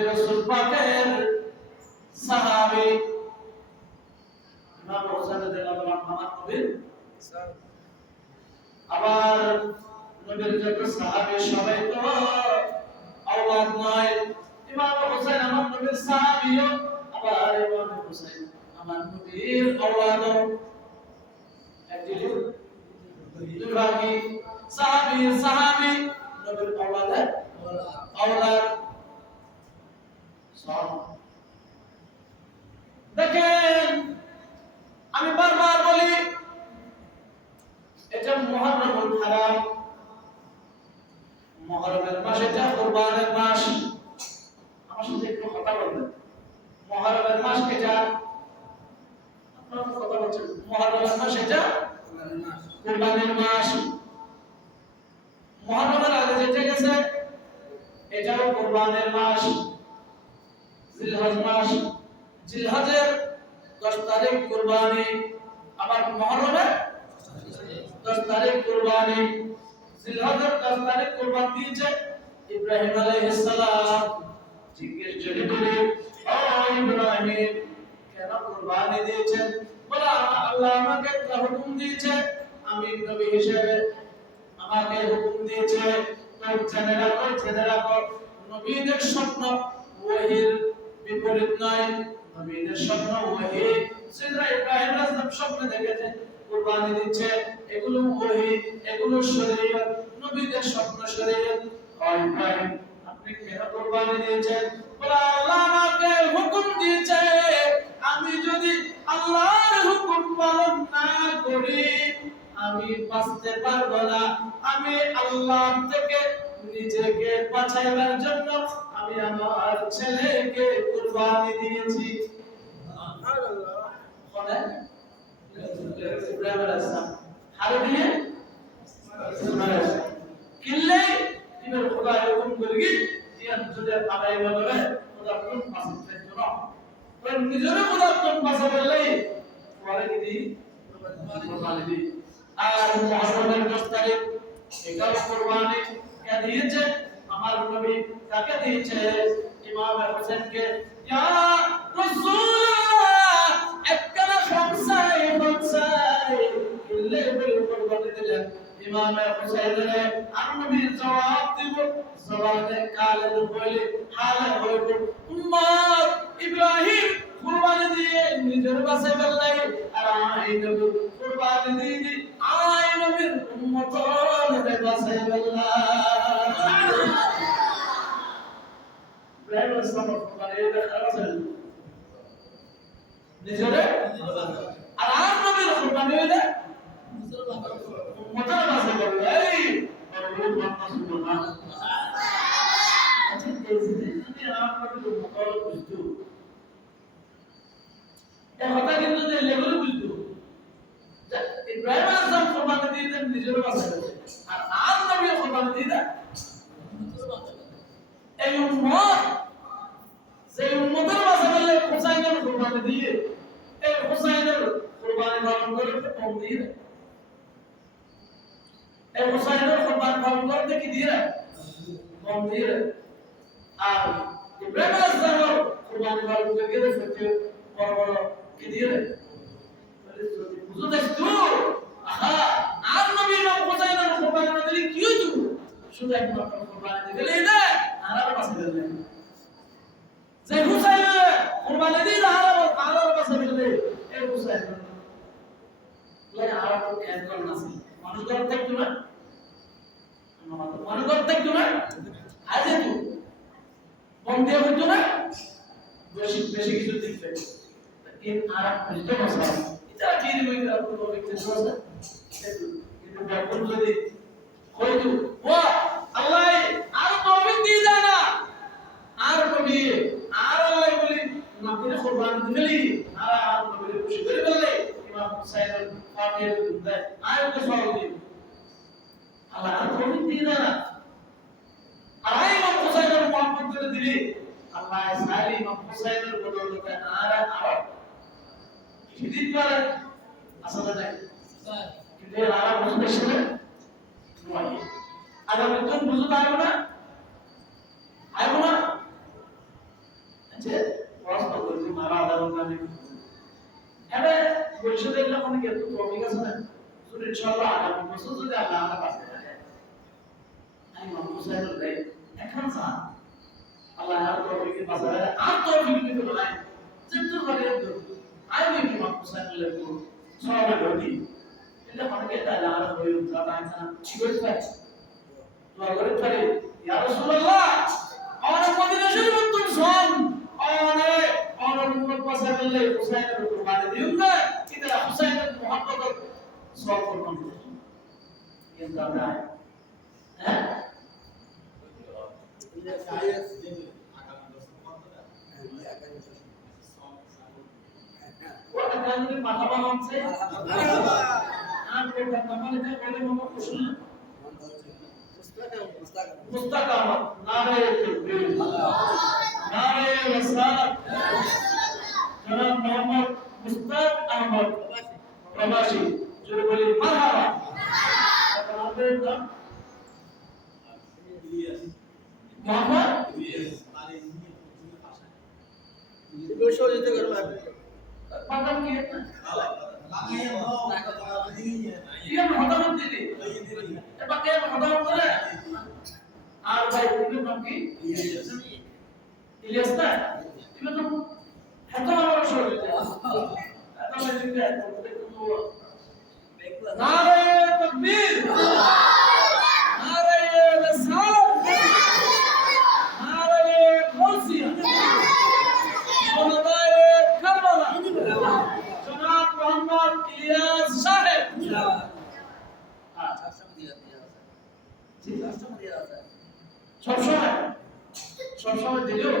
রাসূল পাকের সাহাবী ইমাম হোসেন রাদিয়াল্লাহু আনহু আমার নবীর আবার নবীর যত সাহাবী সবাই তো আওলাদ নয়। ইমাম হোসেন আমার নবীর সাহাবীও, আবার ইমাম হোসেন আমার নবীর আওলাদ। একদিকে দুই ভাগী সাহাবী নবীর আওলাদের আওলাদ। দেখেন আমি বারবার বলি এটা মুহররমুল হারাম, মুহররমের মাস, এটা কুরবানের মাস। আমার সাথে একটু কথা বলবেন। মুহররমের মাস এটা, আপনারা কথা বলছেন, মুহররমের মাস এটা কুরবানের মাস। মুহররমের আগে যেটা গেছে এটাও কুরবানের মাস। জিলহজ মাস, জিলহজের 10 তারিখ কুরবানি, আবার মুহররমের 10 তারিখ কুরবানি। জিলহজের 10 তারিখ কুরবান দিয়েছে ইব্রাহিম আলাইহিস সালাম। জিজ্ঞেস যদি বলি ও ইব্রাহিম কেন কুরবানি দিয়েছেন? বলে আল্লাহ আমাকে হুকুম দিয়েছে, আমি নবী হিসেবে আমাকে হুকুম দিয়েছে। তো জেনে রাখো নবীদের স্বপ্ন ওহীর বিপরীত নয়। নবীদের স্বপ্ন ওহী। সিদরা ইব্রাহিম আলাইহিস স্বপ্ন দেখেছে কুরবানি দিচ্ছে, এগুলো ওহী, এগুলো শরীয়ত। নবীদের স্বপ্ন শরীয়ত। ইব্রাহিম আপনি কেন কুরবানি দিয়েছেন? বলে আল্লাহ আমাকে হুকুম দিয়েছে, আমি যদি আল্লাহর হুকুম পালন না করি আমি বাঁচতে পারবো না। আমি আল্লাহ থেকে নিজেকে বাঁচাইবার জন্য আমি আমার ছেলেকে কুরবানি দিয়েছি। সুবহানাল্লাহ। বলে ইব্রাহিম আলাইহিস সালাম হারে দিয়ে কিল্লে ইবের খোদা হুকুম করি ইয়ান যদি আদায় বলে খোদা কোন পাশে না কোন নিজের খোদা কোন পাশে বললে পরে কি কুরবানি দি। আর মুহররমের 10 তারিখ এটাও কুরবানি কে দিয়েছে? আমার নবী কাকে দিয়েছে? ইমাম হোসেনকে। ইয়া রাসূলুল্লাহ একখানা খমসায় কিল্লে বলে কুরবানি দিলেন ইমাম হোসেনের। আর নবী জবাব দিব, জবাবে কালে বলে হালে হইব উম্মত ইব্রাহিম কুরবানি দিয়ে নিজের বাসে বললাই, আর আই নবী কুরবানি দিয়ে আই নবীর উম্মতের বাসে বললাই। ইব্রাহিম ইসলাম কুরবানি দিয়ে খারাপ নিজের, আর আই নবীর কুরবানি দিয়ে উম্মতের বাসে বললাই। আচ্ছা আমি আপনাদের উম্মতের বুঝতো কথা কিন্তু যে লেভেলে বুঝতো ইব্রাহিম আলাইহিস কুরবানি দিয়েছেন নিজের বাসায়, আর নবী কুরবানি দিয়েছেন এই উম্মত, যে উম্মতের বাসায় বলে হুসাইনের কুরবানি দিয়ে এই হুসাইনের কুরবানি পালন করতে কম দিয়ে এই হুসাইনের কুরবানি পালন করতে কি দিয়ে কম দিয়ে। আর ইব্রাহিম আলাইহিস কুরবানি পালন করতে গেলে সত্যি বড় বড় কি দিয়ে বুঝতে তো আহা। আর নবী হুসাইনের কুরবানি দিলে কি হইতো? শুধু একমাত্র কুরবানি দিলে না আর পাশে দিলেন যে হুসাইন কুরবানি দিলে আর পাশে দিলে এই হুসাইন লাগে আর তো কেন কর না মানুষ ঘর থাকতো না, মানুষ ঘর থাকতো না, আজ তো বন্ধে হইতো না, বেশি বেশি কিছু দেখতে in Arab Muslims এটা কি রকম একটা ব্যক্তি আছে কিন্তু যখন যদি হয়তো ও আল্লাহ আর তৌফিক দিয়ে দেয় না, আর কবি আর আল্লাহ বলি নবীর কুরবানি দিলি আর নবীর খুশি করে বললে ইমাম হুসাইন ফাতির দেয় আয়কে সওয়াল দিই আল্লাহ আর তৌফিক দিয়ে দেয় না। আর ইমাম হুসাইনের মোহাম্মদ করে দিলি আল্লাহ সালি ইমাম হুসাইনের বদৌলতে আর দিতে পারে আসলে নাই কিন্তু এর আলাদা বুঝতে শিখে নয়। আগামী তুমি বুঝতে পারবে না, আইবো না কুরবানি এবে পরিষদে এগুলো কোনো কি এত টপিক আছে না শুনে ইনশাআল্লাহ আগামী বছর যদি আল্লাহ আমাদের পাশে থাকে আমি মামু সাহেব দেই এখন স্যার আল্লাহ আর টপিকের পাশে আর টপিক দিতে বলে যেহেতু করে আমি কি মামু সাহেব লেখো সবাই বলি এটা অনেকে তাহলে আর হয়ে উঠা যায় না কি করতে পারে দোয়া করে পারে ইয়া রাসূলুল্লাহ আমার মদিনা শরীফ তুমি শোন অনেক উম্মত পাশে বললে হুসাইনের কুরবানি দিউঙ্গা এটা হুসাইনের মুহাব্বত সব করবেন কিন্তু আমরা হ্যাঁ এটা সাইয়েস ওটা কারণে মাথা বানাচ্ছে আর এটা তোমার এটা বলে মামা কুশল মুস্তাকামত নারে তাকবীর নারে রিসালাত জনাব মোহাম্মদ মুস্তাক আহমদ প্রবাসী জোরে বলি মারহাবা আপনাদের নাম ইলিয়াস মোহাম্মদ ইলিয়াস আরে ইনি ভাষা বসে যেতে করবে পাতাম কি লাগাইয়া দাও ইয়া হঠাৎ দিদি এবার কে হঠাৎ করে আর ভাই তুমি নাম কি ইলিয়াস না তুমি তো এত বড় শরীর এত বড় নারে তাকবীর নারে রিসালাত নারে গাউসিয়া শহদায়ে কারবালা জনাব মোহাম্মদ ইলিয়াস সাহেব সবসময় দিলেও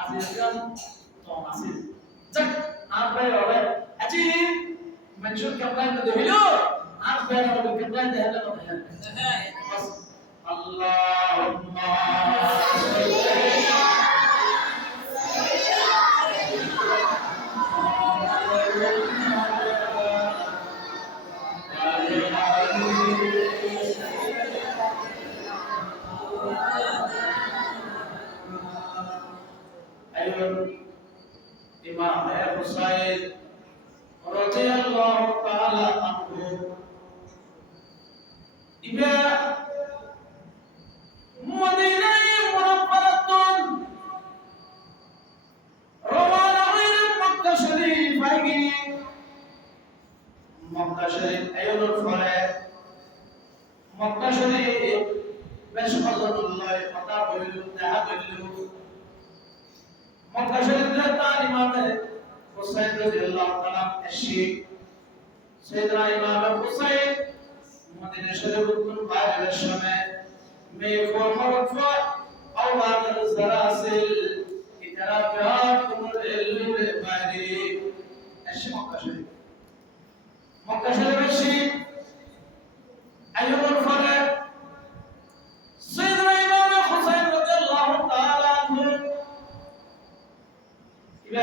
আপনি তো আসেন যাক আর ভাই হবে আজি মনসুর কামলাই তো দিলো আর ভাই হবে কামলাই দেখালে তো হ্যাঁ বাস আল্লাহুম্মা ইমাম হুসাইন রাদিয়াল্লাহু তাআলা আনহু ইবা মদিনায় মুনাফারাতুন রওয়ানা হইল মক্কা শরীফ আইগি মক্কা শরীফ আয়োর পরে মক্কা শরীফ বেশ হযরতুল্লাহ কথা বলিল দেখা বলিল মক্কা শরীফের তার ইমাম হুসাইন রাদিয়াল্লাহু তাআলা এসে সাইয়েদনা ইমাম হুসাইন মদিনা শরীফের বাইরের সময় মেয়ে ফরমারফা আওলাদ জারাসিল ইতারা বিহার কুমুর এলুরে বাইরে এসে মক্কা শরীফ এসে আইয়ুবের পরে সাইয়েদনা ইমাম হুসাইন রাদিয়াল্লাহু তাআলা আনহু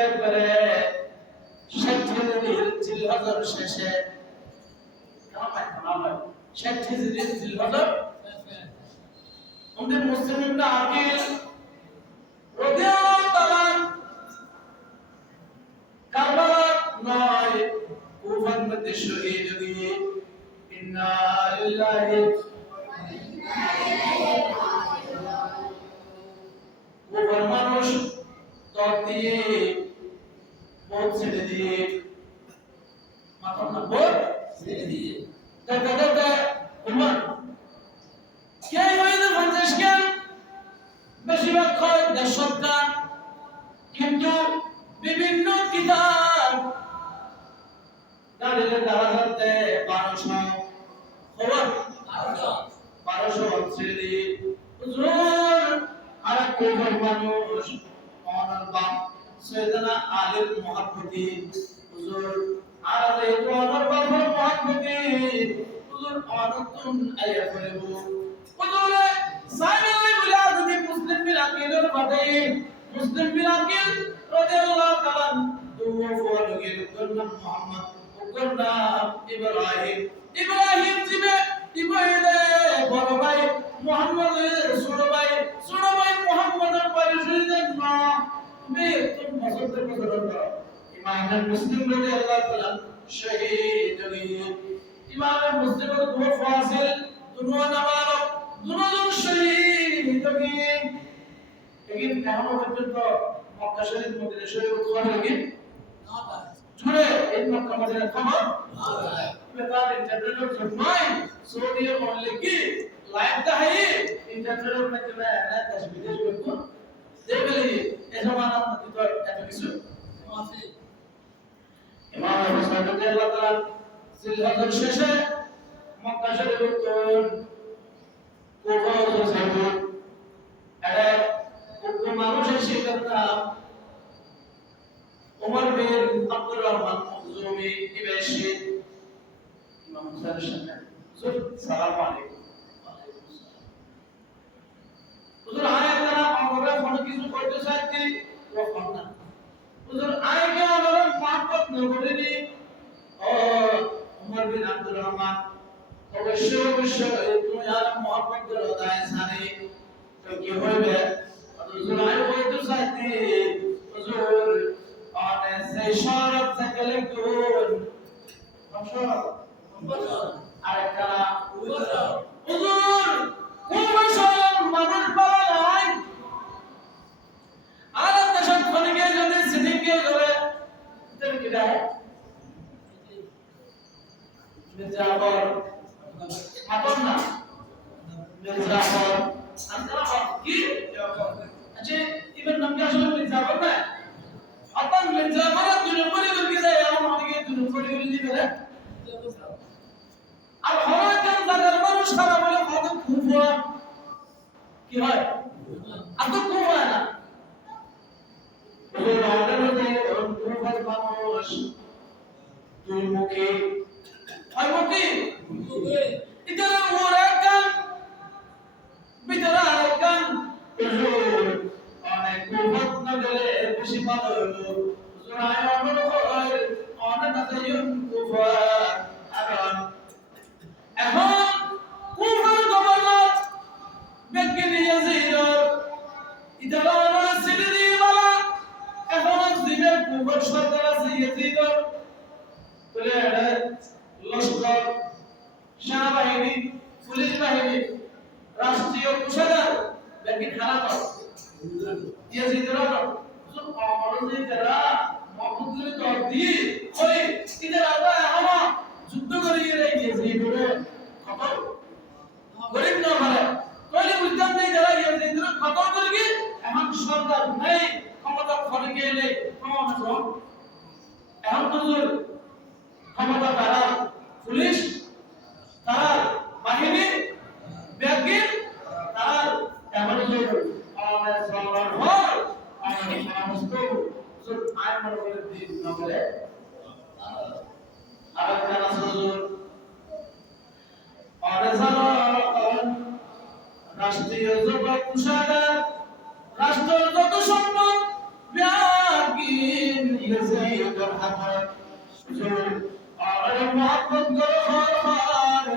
একবারে 60 জিলহজ শেষে কেমন 60 জিলহজ আমাদের মুসলিমরা আকিল রাদিয়াল্লাহু তাআলা কারবালা নয় কুফার মধ্যে শহীদ হয়ে ইন্না লিল্লাহি কুফার মানুষ তত দিয়ে বহুত ছেড়ে দিয়ে মাথার নম্বর ছেড়ে দিয়ে দাদা উম্মত কে হইতে 50 কে বেশিরভাগ হয় 150 টা কিন্তু বিভিন্ন কিতাব দাঁড়িয়ে দাঁড়াতে 1200 খবর 1200 ছেড়ে দিয়ে হুজুর আর কোন মানুষ ওনার বাপ সাইয়েদনা আলীর মুহাব্বতি হুজুর আর এই তো ওনার বাবার মুহাব্বতি হুজুর আমানতুন আয়া করেবো হুজুর সাইয়েদনা বলে যদি মুসলিম বিলাকিলের বাদে মুসলিম বিলাকিল রাদিয়াল্লাহু তাআলা দুও ফলগিল করলাম মুহাম্মদ করলাম ইব্রাহিম জিবে ইব্রাহিমে বড় ভাই মুহাম্মদের ছোট ভাই মুহাম্মদের পরিচয় দেন না তুমি তুমি পছন্দ করো ইমাম মুসলিম রাদিয়াল্লাহু তাআলা শহীদ হয়ে ইমাম মুসলিমের দো ফাসিল দুনো নামাজ দুনোজন শহীদ হয়ে लेकिन এখনো পর্যন্ত মক্কা শরীফ মদিনা শরীফ খবর লাগে জুড়ে এই মক্কা মদিনা খবর বেতার ইন্টারনেটের জন্যই সৌদি বললে কি লাইভ দেখাই ইন্টারনেটের মাধ্যমে না দেশ বিদেশ করব দেখলে এই জমানার মধ্যে তো এত কিছু আছে ইমাম হুসাইন রাদিয়াল্লাহু তাআলা জিলহজের শেষে মক্কা শরীফের কোফা যাইব এটা কোন মানুষের শিক্ষা ওমর বিন আব্দুর রহমান মখজুমি ইবেশি ইমাম হুসাইনের সাথে সালাম আলাইকুম হুজুর আয়াতরা আমরা কোন কিছু করতে চাইছি ও ফোন না হুজুর আয়াকে আমরা মহব্বত না করিনি ও ওমর বিন আব্দুর রহমান অবশ্যই তুমি আর মহব্বত করো তাই জানি তো কি হবে হুজুর আয় কইতে চাইছি হুজুর অনেক সেই শরৎ থেকে লিখুন আরেকটা হুজুর কোন বিষয়ে মানুষ বলা নাই আর দেশের খনিকে যদি সিদ্দিককে ধরে তেল কি দেয় মির্জাফর আপন না মির্জাফর আপনারা কি আচ্ছা ইবেন নাম কি আসলে মির্জাফর না আপন মির্জাফর দুই নম্বরে বলকে যায় এমন অনেকে দুই নম্বরে বলে দিবে আর হয় কেন জায়গার মানুষ সারা বলে কত কুফা কি হয় আর তো কুফা না ওই রাতের মধ্যে কুফার মানুষ দুই মুখে হয় মুখে ইতারা মোরে কান ভিতরে আরেক কান অনেক কুফাত না গেলে বেশি ভালো হলো জোড়ায় অনর হয় অনেক নাজায়ুন কুফা আগান এখন কুফার গভর্নর বেকিন ইয়াজিদ ইতারা সিরিদি বালা এখন জিবে কুফার সরকার আছে ইয়াজিদ বলে লস্কর সেনাবাহিনী পুলিশ বাহিনী রাষ্ট্রীয় কোষাগার বেকিন খারাপ ইয়াজিদের মহব্বতের তর দিয়ে ওই ইদের আল্লাহ আমরা যুদ্ধ করে ইয়াজিদের খতম গরিব না পারে তাহলে বুঝতাম নেই যারা ইয়াজিদের খতম করে কি এখন সরকার নেই ক্ষমতা খরিকে এলে ক্ষমতা এখন তো ক্ষমতা তারা পুলিশ তারা বাহিনী বেকিন তারা এমন আমাদের সরকার হয় আমাদের সমস্ত আইন মনে দিন না বলে আর যারা সুযোগ রাষ্ট্রীয় যত কোষাগার রাষ্ট্রের যত সম্পদ ব্যাগিন ইয়াজিদের হাতে আর মহব্বত করবার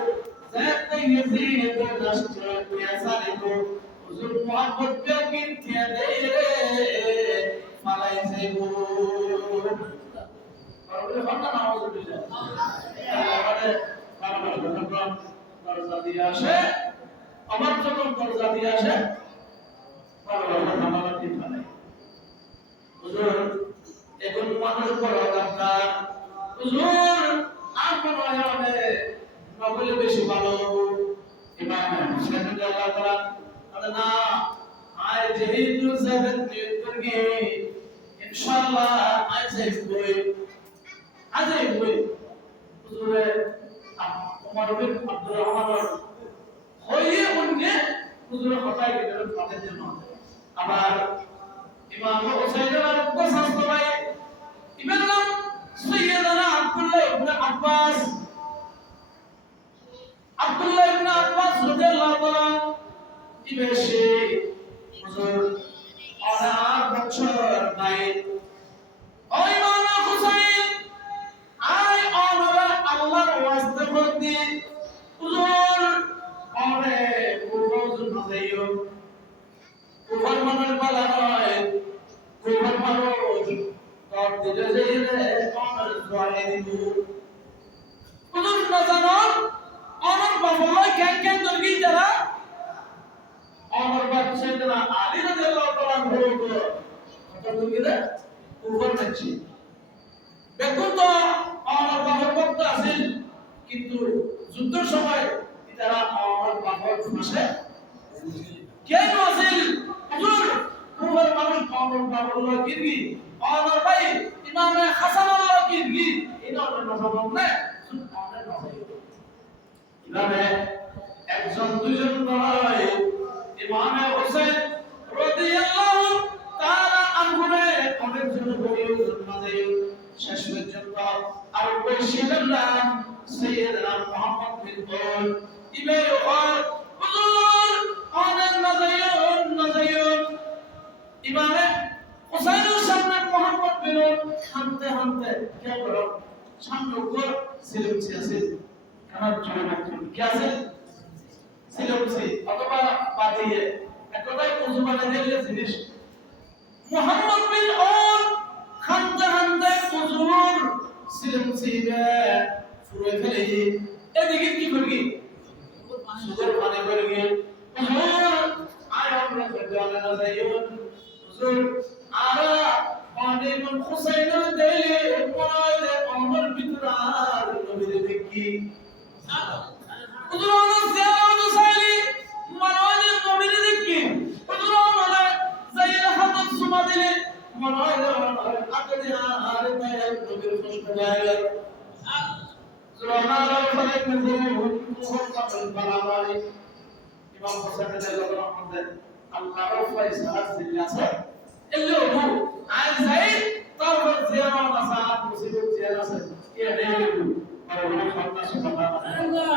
যাতে ইয়াজিদের রাষ্ট্র ইয়াসালিকো হুজুর মহব্বত ব্যাগিন কে দেই রে মালাই যাইবো বলে হন্না নাউজুবিল্লাহ আমারে কারণ দরজা দিয়ে আসে আমার যখন দরজা দিয়ে আসে আমার ঠিক মানে হুজুর এখন মানুষ বড় আপনার হুজুর আর কোন আয়ামে নবলে বেশি ভালো ইমাম হুসাইন রাদিয়াল্লাহু তাআলা না আয় যেহেতু জাগাত নিয়ত করি ইনশাআল্লাহ আজ যাইবই হুজুরে ওমর বিন আব্দুর রহমান হইয়ে উনকে হুজুরে হটাই দিলেন তাদের জন্য আবার ইমাম হুসাইনের উপসাস ভাই ইমাম সাইয়্যিদানা আব্দুল্লাহ ইবনে আব্বাস রাদিয়াল্লাহু তাআলা ইবেশে হুজুর 8 বছর নাই ওই ইমাম হুসাইন আই আমরা আল্লাহর ওয়াস্তে বলতে হুজুর আমরে কুফর নজাইও কুফর মানুষ বলা নয় কুফর মানুষ और दिले जइरे অনর জয় দিবু কোন না জানো অনর বাবুই কেন দরগি যারা অমর বাদশাহ না আলী রাদিয়াল্লাহু তাআলা হলো কত দরগিরা উপর যাচ্ছে দেখুন তো অমর বাবুর ভক্ত আছেন কিন্তু যুদ্ধের সময় তারা অমর বাবুর ফাঁসে কেন আছেন হুজুর উপর মানুষ অমর বাবুর লগিরগি অমর ভাই ইমাম হাসান লগিরগি এটা অমর বাবুর না অমর বাবু ইমামে একজন দুইজন নয় ইমামে হোসেন রাদিয়াল্লাহু তাআলা আনহুরে অনেকজন বলিউড মাঝে শেষ পর্যন্ত আর বৈশিলের নাম সৈয়দনা মুহাম্মদ বিন কল ইবে ওয়ার হুজুর অনেক নাজায়ুন ইমামে হোসেনের সামনে মুহাম্মদ বিন হামতে হামতে কি করো সামনে উপর সিলেম আছে কারণ জন্য কি আছে সিলেমসি অথবা পাতিয়ে একটাই উজুবানে দিলে জিনিস মুহাম্মদ বিন ওল খানতে খানতে উজুর সিলেমসি বে ফুরে ফেলে এদিকে কি করবি সুগর পানি করবি হুজুর আয় আমরা জানা না যাইও হুজুর আরা পানি মন হুসাইন দেলে মনে অমর ভিতরার নবীর দেখি হুজুর ওনা জিয়ারত সাইলি মনে নবীর দেখি হুজুর ওনা যাইরা হাত সুমা দিলে মনে আকদি আর তাই নবীর খুশবু গায় সুবহানাল্লাহ ফালাক নজরুল মুহাম্মদ বালামারি ইমাম হোসেন রাদিয়াল্লাহু আনহু আল্লাহর ফয়সালা জিল্লাসে এলো আই যাই তারপর জিয়ারত আসা মুসিবত জিয়ারত আছে কে নেই আর ওনা খালনা সুবহানাল্লাহ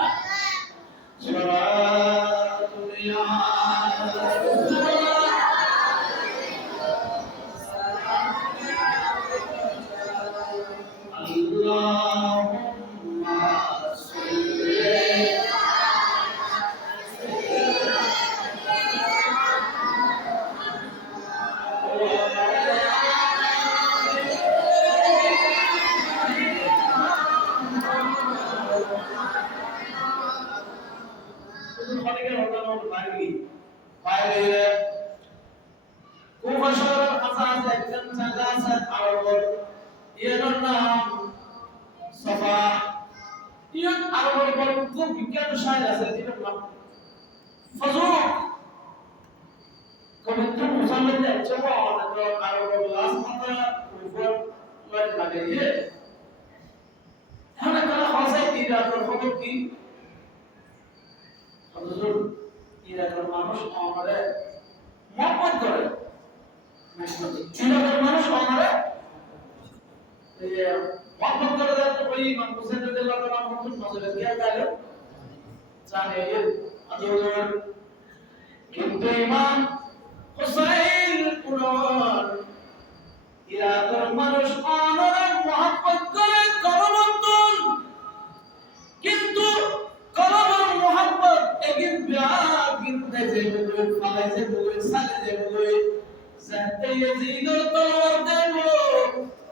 মানুষ আমাদের মহব্বত করে মানুষ আমাদের মহব্বত করে যাতে ওই ইমাম হোসেন রাদিয়াল্লাহু তাআলা মহব্বত নজরে দিয়া গেল জানে আদর কিন্তু ইমাম হোসেন পুরন ইরাদার মানুষ আমাদের মহব্বত করে করমতন কিন্তু কলবের মহব্বত একদিন বিয়ার কিনতে যাবে ফালাইতে বলে সালে যাবে যাতে ইয়াজিদর তলোয়ার দেব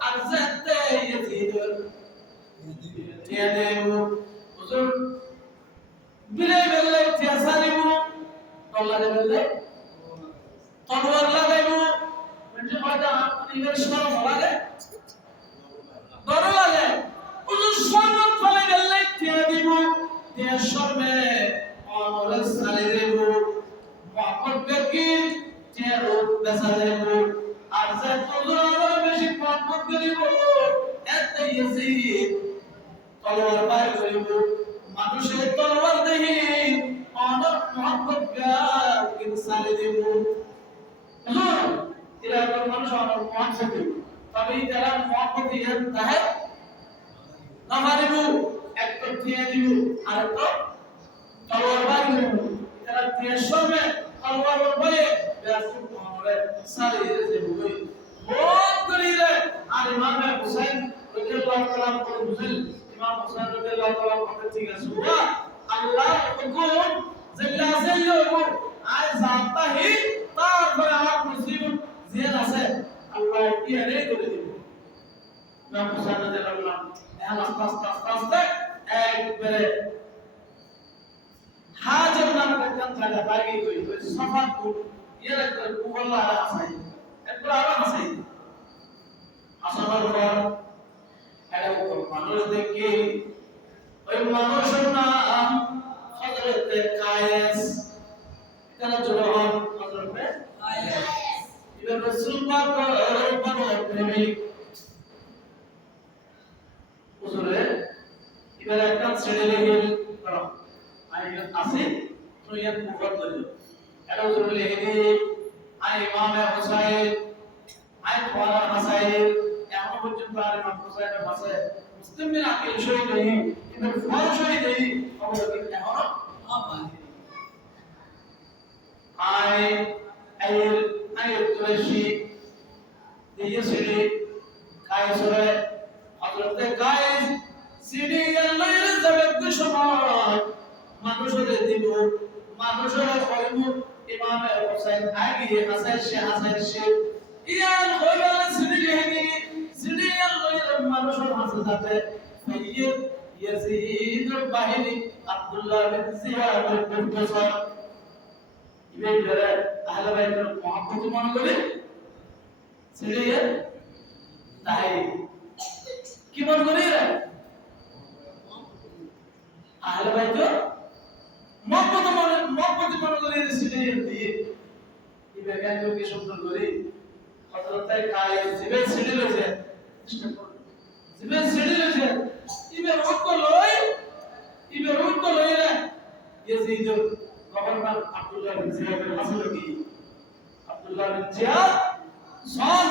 আর যাতে ইয়াজিদর টিয়া দেব হুজুর বিলে বেলে টিয়া সালিব তলোয়ার বেলে তলোয়ার লাগাইব মানে হয়তো আপনাদের শরম লাগে ডর লাগে হুজুর শরম ফলে বেলে টিয়া দিব টিয়া শরমে আমল সালে দেব মহব্বত বেকি টিয়া রূপ বেসা দেব আর যে তলোয়ার বেশি মহব্বত করিব এতে ইয়াজিদ তলোয়ার বাইর করিব মানুষের তলোয়ার দেহি অনেক মহব্বত গার কিন্তু সালে দেব হুজুর এরা তো মানুষ অনেক মহব্বত তবে যারা মহব্বত ইয়ান তাহে না মারিব একটা টিয়া দিব আর একটা তলোয়ার বাইর করিব এরা টিয়া শর্মে তলোয়ার বাইরে রাসূল মুহাম্মদ সাল্লাল্লাহু আলাইহি ওয়াসাল্লাম বহুত করিলে আর ইমাম হুসাইন রাদিয়াল্লাহু তাআলা বলেন বুঝল ইমাম হুসাইন রাদিয়াল্লাহু তাআলা বলেন ঠিক আছে ওয়া আল্লাহ হুকুম জিল্লা জিল্লু আয় জানতাহি তারপরে আমার মুসলিম জিয়ান আছে আল্লাহ কি আরে করে দিব ইমাম হুসাইন রাদিয়াল্লাহু আনহু এখন আস্তে একবারে হাজার নামক একজন জায়গা বাগি কই ওই সফাত এর একবার কুবল্লা আর আসাই একবার আর আসাই আসানোর পর এটা মানুষ দেখি ওই মানুষের নাম হযরতে কায়েস এখানে জোড়া হন হযরতে কায়েস এবার রাসূল পাক বড় প্রেমিক হুজুরে এবার একটা ছেড়ে লেগে করো আমি আসি তো ইয়ার মুখত ধরে এটা হুজুর লেগে আই ইমাম হুসাইন আই ওয়ালা হাসাইন এখন পর্যন্ত আর ইমাম হুসাইনের পাশে মুসলিম বিন আকিল শহীদ হই কিন্তু ফল শহীদ হই খবর কি এখনো আই তুলসী দিয়ে সিঁড়ি কায়েসরে হযরতে কায়েস সিঁড়ি আল্লাহর জগৎ সময় মানুষের দিব মানুষের কইব ইমাম হুসাইন আগে হাসান সে ইয়ান হইলা সিঁড়ি লেগে সিঁড়ি আল্লাহর মানুষের হাসে যাতে সাইয়্যিদ ইয়াজিদ বাহিনী আব্দুল্লাহ বিন জিয়াদ বিন বসর ইবেরে আহলে বাইতের মহব্বত মনে করে সিঁড়িয়ে তাই কি মনে করি রে আহলে বাইত মহব্বত মনে করে সিঁড়িয়ে দিয়ে ইবেরে গান কি শব্দ করি হযরতে কায়েস জিবে সিঁড়ি লইছে জিবে সিঁড়ি লইছে ইবেরে উঠক লই রে ইয়াজিদ গভর্নর আব্দুল্লাহ বিন জিয়াদের হাসল কি আব্দুল্লাহ বিন জিয়াদ সন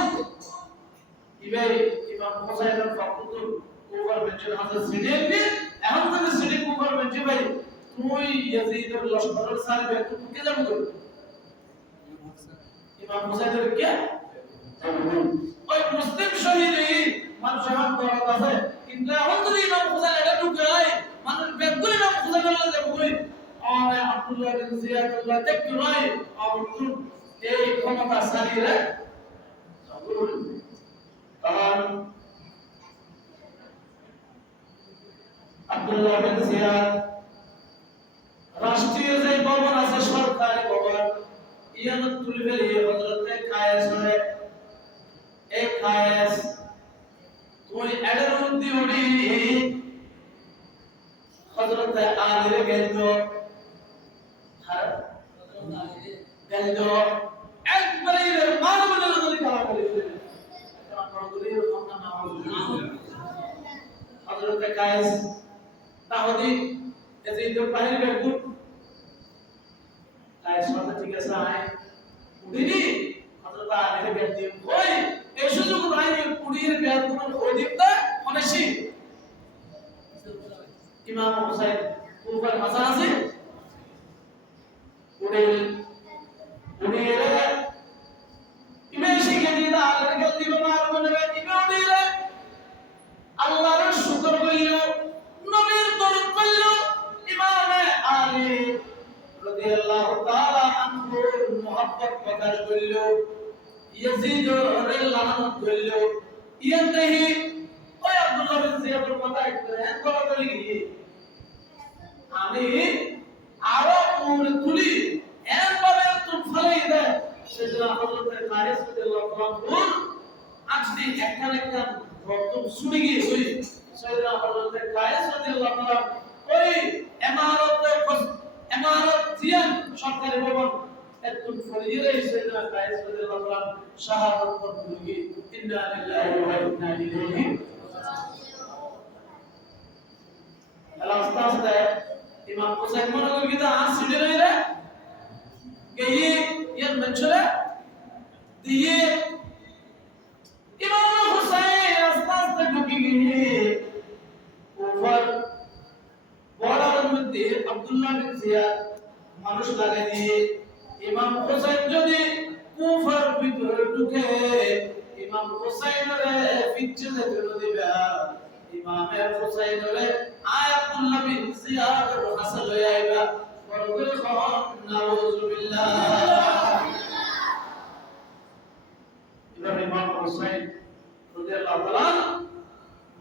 ইবাই ইমাম হুসাইনের ফকুতুল কুফার বেঞ্চের হাসল সিডিএমবি এখন যদি সিডি কুফার বেঞ্চে ভাই তুই ইয়াজিদের লশকরের সার্ভে তুই কে যাবো ইমাম হুসাইনের কে ওই মুসলিম শহীদই মানুষ এখন দরদ আছে কিন্তু এখন যদি ইমাম হুসাইন এটা ঢুকায় মানুষ বেগুন ইমাম হুসাইনের যাবো আর আব্দুল্লাহ বিন জিয়াদ আল্লাহ দেখতে নয় আব্দুল এই ক্ষমতা সারিয়ে কারণ আব্দুল্লাহ বিন জিয়াদ রাষ্ট্রীয় যে ভবন আছে সরকারি ভবন ইয়ানত তুলে ফেলে হযরতে কায়েস হয় এই কায়েস তুই এডের মধ্যে উড়ি হযরতে আলীর গেল গেল একবারে মানবনের যদি খাওয়া বলে হযরতে কায়েস তাহদি ইয়াজিদ বাহিনী বেগুন কায়েস কথা ঠিক আছে আয় উড়িনি হযরতে আলীর বেদ দিয়ে ওই এই সুযোগ নাই কুড়ির বেদ কোন ওই দিকটা অনেশি ইমাম হুসাইন কুফার হাসান আছে উড়িল ইমেশি কে দিদা আলের কে দিবা মার মনে ইমে উড়িল আল্লাহর শুকর কইল নবীর দরুদ কইল ইমাম আলী রাদিয়াল্লাহু তাআলা আনহু মুহাব্বত প্রকাশ কইল ইয়াজিদ রাদিয়াল্লাহু কইল ইয়ানতাহি ওই আব্দুল্লাহ বিন জিয়াদের কথা একটু হ্যাঁ করা বলি আমি আরো উড় তুলি এমভাবে তুই ফলাই দে সেজন্য হযরতে কায়েস রাদিয়াল্লাহু আনহু আজকে একটা রক্ত শুনে গিয়ে ওই সেজন্য হযরতে কায়েস রাদিয়াল্লাহু আনহু ওই ইমারত জিয়ান সরকারি ভবন একটু ফলিয়ে রে সেজন্য কায়েস রাদিয়াল্লাহু আনহু শাহাদাত পড়লি ইন্না লিল্লাহি ওয়া ইন্না ইলাইহি আল্লাহ আস্তে ইমাম হুসাইন মনে করি কি আর সিডি রই রে গিয়ে ইয়ার মঞ্চলে দিয়ে ইমাম হুসাইন আস্তে ঢুকে গিয়ে ওভার বর্ডারের মধ্যে আব্দুল্লাহ বিন জিয়াদ মানুষ লাগাই দিয়ে ইমাম হুসাইন যদি কুফার ভিতরে ঢুকে ইমাম হুসাইনরে পিছে যেতে দিবা ইমাম হুসাইনরে আয় আব্দুল্লাহ বিন জিয়াদ হাসান লইয়া আইবা বড় খান নাউজুবিল্লাহ ইমাম হুসাইন রাদিয়াল্লাহু তাআলা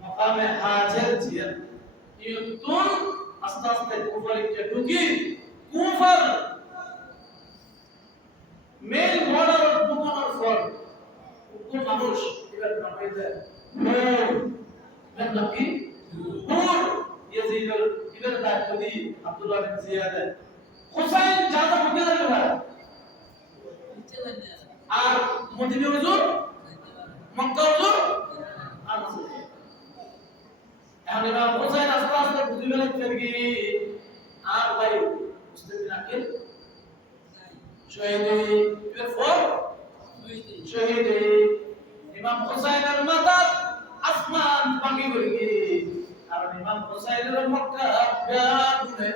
মাকামে হাজের জিয়ান ইউতুন আস্তে আস্তে কুফারকে ঢুকি কুফার মেন বর্ডার ঢুকানোর পর কোন মানুষ এবার নামাই দেয় এর নাম কি হুর ইয়াজিদ এবার দায়িত্ব দি আব্দুল্লাহ বিন জিয়াদ হুসাইন জাদা ঢুকে যাবে ভাই আর মদিনা হুজুর মক্কা হুজুর আর এখন ইমাম হুসাইন আস্তে আস্তে বুঝে গেলেন কি আর ভাই মুসলিম আকিল শহীদ এরপর শহীদ ইমাম হুসাইনের মাথা আসমান ভাঙি করে গিয়ে কারণ ইমাম হুসাইনের মক্কা বেয়াদুনে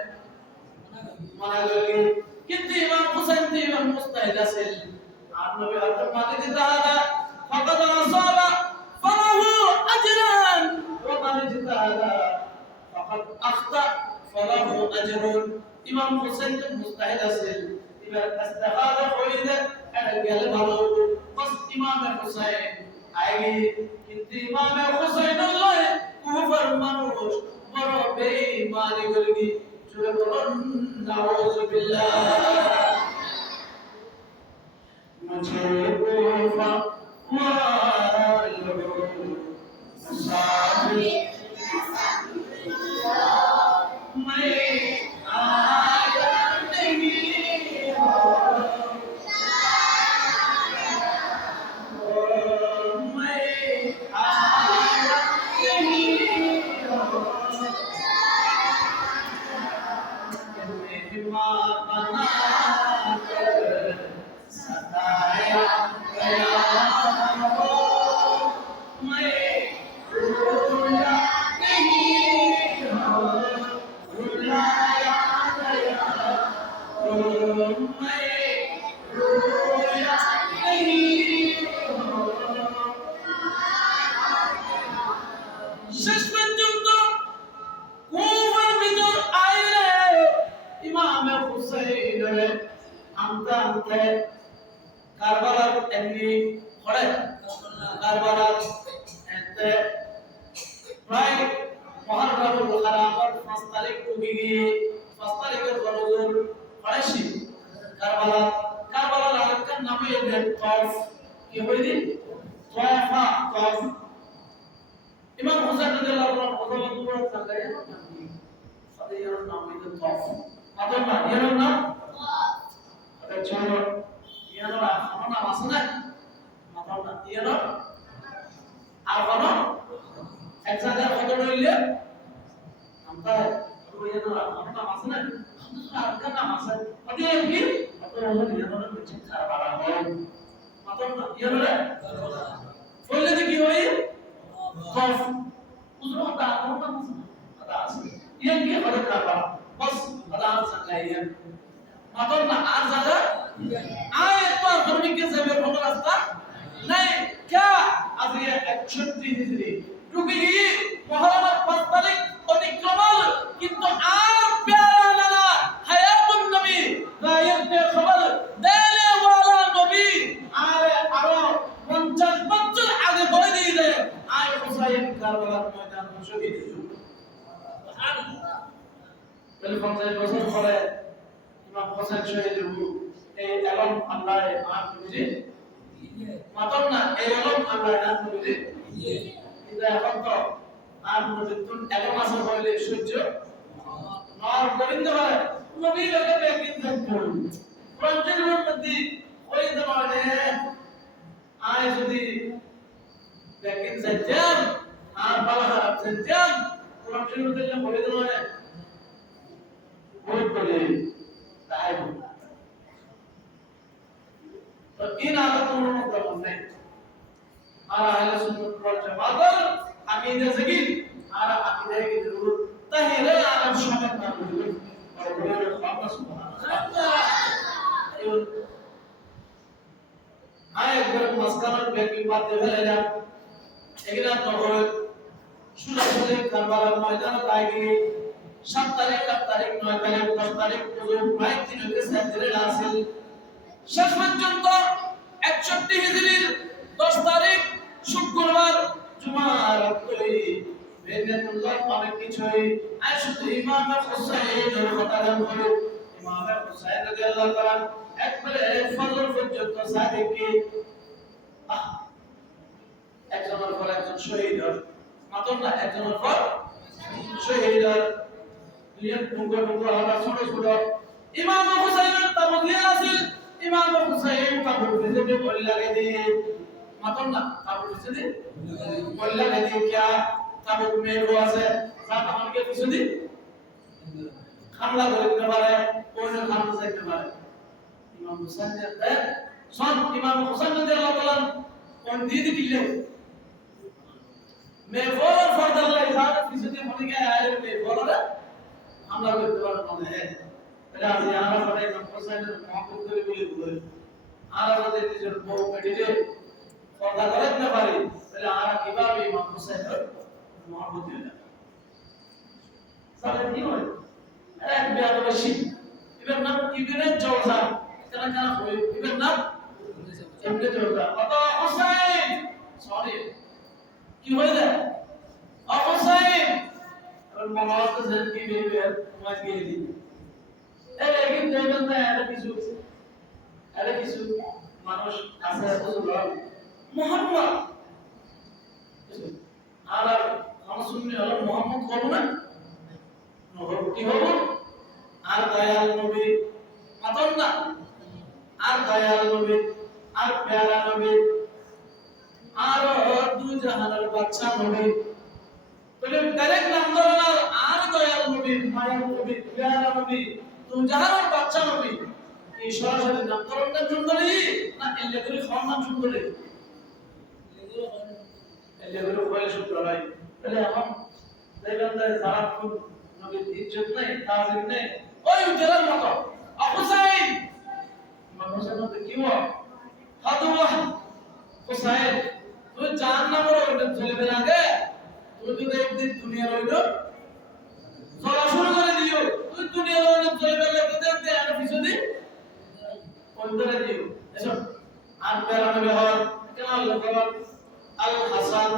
মারা গেল কিন্তু ইমাম হুসাইন তো ইমাম মুস্তাহিদ আছেন আর নবী হযরত মানি দিতে হবে ফাকাদ আসাবা ফালাহু আজরান ওয়া মানি দিতে হবে ফাকাদ আখতা ফালাহু আজরুন ইমাম হুসাইন তো মুস্তাহিদ আছেন এবার ইস্তিহাদা হইলে এটা গেলে ভালো বাস ইমাম হুসাইন আইগে কিন্তু ইমাম হুসাইন আল্লাহ কুফার মানুষ বড় বেঈমানি করগি জুড়ে বলুন নাউযুবিল্লাহ মুঝে কুফা মালুম মুসাফির मैं आया नहीं শেষ পর্যন্ত কুফার ভিতর আইলে ইমাম হুসাইনের আমতা আমতে কারবালার এমনি পড়ে কারবালার এতে প্রায় মুহররমুল হারামের 5 তারিখ উঠে গিয়ে 5 তারিখের ফরজুল পড়েছি কারবালার আরেকটা নাম এদের তফ কি হইদি তফা তফ ইমাম হুসাইন রাদিয়াল্লাহু আনহু হযরত জায়গায় সাদের নাম এদের তফ আদম না এর নাম এটা ছোট এর নাম আছে না মাথাও না এর আর কোন এক জায়গায় কত হইলে আমরা এর নাম আছে না আর কোন নাম আছে ওটি কি অত হলো এর নাম হচ্ছে কারবালা হয় মাথাও না এর বললে কি হয় তফ উজরো দা কোন নাম আছে ये কি হলো কারবালা बस अदा संगाइया मतलब ना आज ज्यादा आए तो धर्मी के जमीन होगा रास्ता नहीं क्या आज ये 61 हिजरी टुकी मुहर्रम 5 तारीख अतिक्रमण किंतु आर प्यारा लाला हयातुन नबी गायब पे खबर देने वाला नबी आरे आरो 50 बच्चों आगे बढ़ दिए आए हुसैन करबला मैदान में शहीद বলে 50 বছর পরে ইমাম হোসেন শহীদ হলো এই এলম আল্লাহ আর নবীজি মাতন না এই এলম আল্লাহ আর নবীজি কিন্তু এখন তো আর নবীতুন এলম আছে বলে সূর্য নর গোবিন্দ বলে নবী লোকে বেকিন থাকতো পঞ্চের মধ্যে ওই জমানে আয় যদি বেকিন যাইতাম আর বালা হারাম যাইতাম পঞ্চের মধ্যে বলে দিলাম बहुत बड़े दायब तो इन आदतों में मतलब नहीं आरा अहले सुन्नत वल जमात अकीदे से की आरा अकीदे की जरूरत तहरे आलम शामिल ना हो और बोले अल्लाह सुभान अल्लाह आए अगर मस्करत बेकी बात देवे जा एगला तो शुरू करबाला मैदान आएगी 7 तारीख 8 तारीख 9 तारीख 10 तारीख পুজো প্রায় 3 হতে 7 দিনের আসল শেষ পর্যন্ত 61 হিজরির 10 তারিখ শুক্রবার জুমার রাতে বেনেতুল্লাহ অনেক কিছুই আর শুধু ইমাম হুসাইনের কথা গান করে ইমাম হুসাইন রাদিয়াল্লাহু তাআলা একবারে ফজর পর্যন্ত সাদিক কি একজনের পর একজন শহীদ হয় মাত্র না একজনের পর শহীদ হয় লিয়ান টুকরো টুকরো হওয়া ছোট ছোট ইমাম হুসাইনের তাবগিয়া আছে ইমাম হুসাইন কাবুল ভিতরে বল লাগে দিয়ে মাত্র না কাবুল ভিতরে বল লাগে দিয়ে কি কাবুল মেরো আছে সাথে আমাকে ভিতরে হামলা করতে পারে কোন হামলা করতে পারে ইমাম হুসাইন সব ইমাম হুসাইন রাদিয়াল্লাহু তাআলা কোন দিয়ে দিলে मैं वो फर्दर लाइफ किसी ने बोले क्या आए मैं बोला ना हम लोग तो बात बोले हैं राज यार बड़े कंपोजर मोहब्बत करे बोले बोले आरा बदे जो वो बैठे फर्दर गलत ना पारी पहले आरा किबाब इमाम हुसैन मोहब्बत दिला साले नहीं होए एक बिया तो बशी इबन नाम इबन जोजा इतना क्या होए इबन नाम इबन जोजा अता हुसैन सॉरी কি হয়ে যায় অবশ্যই আর মহাত জেল কি বেবে মাছ গিয়ে দি এই लेकिन দেখবেন না এটা কিছু মানুষ আছে এত লোক মোহাম্মদ আর আমরা শুনি হলো মোহাম্মদ করব না নহব কি হব আর দয়াল নবী মাতন না আর দয়াল নবী আর প্যারা নবী আর দু জাহানের বাদশা নবী বলে ডাইরেক্ট নাম ধরলাম আর দয়াল নবী মায়ার নবী প্যারা নবী দু জাহানের বাদশা নবী এই সরাসরি নামকরণটা সুন্দরী না এলেগুলি খাওয়ার নাম সুন্দরী এলেগুলি কয়েল সুন্দরী তাহলে এখন দেখবেন যারা খুব নবীর ইজ্জত নেই তাজিম নেই ওই জেলার মতো হুসাইন মানুষের মধ্যে কি হয় হাদুয়া হুসাইন তুই জান না বড় ওটা চলবে না গে তুই যদি একদিন দুনিয়া রইল চলা শুরু করে দিও তুই দুনিয়া রইল চলবে লাগতে দেখতে আর পিছনে কোন করে দিও এসব আর বেরানো বেহর কেন আল্লাহ কর আল হাসান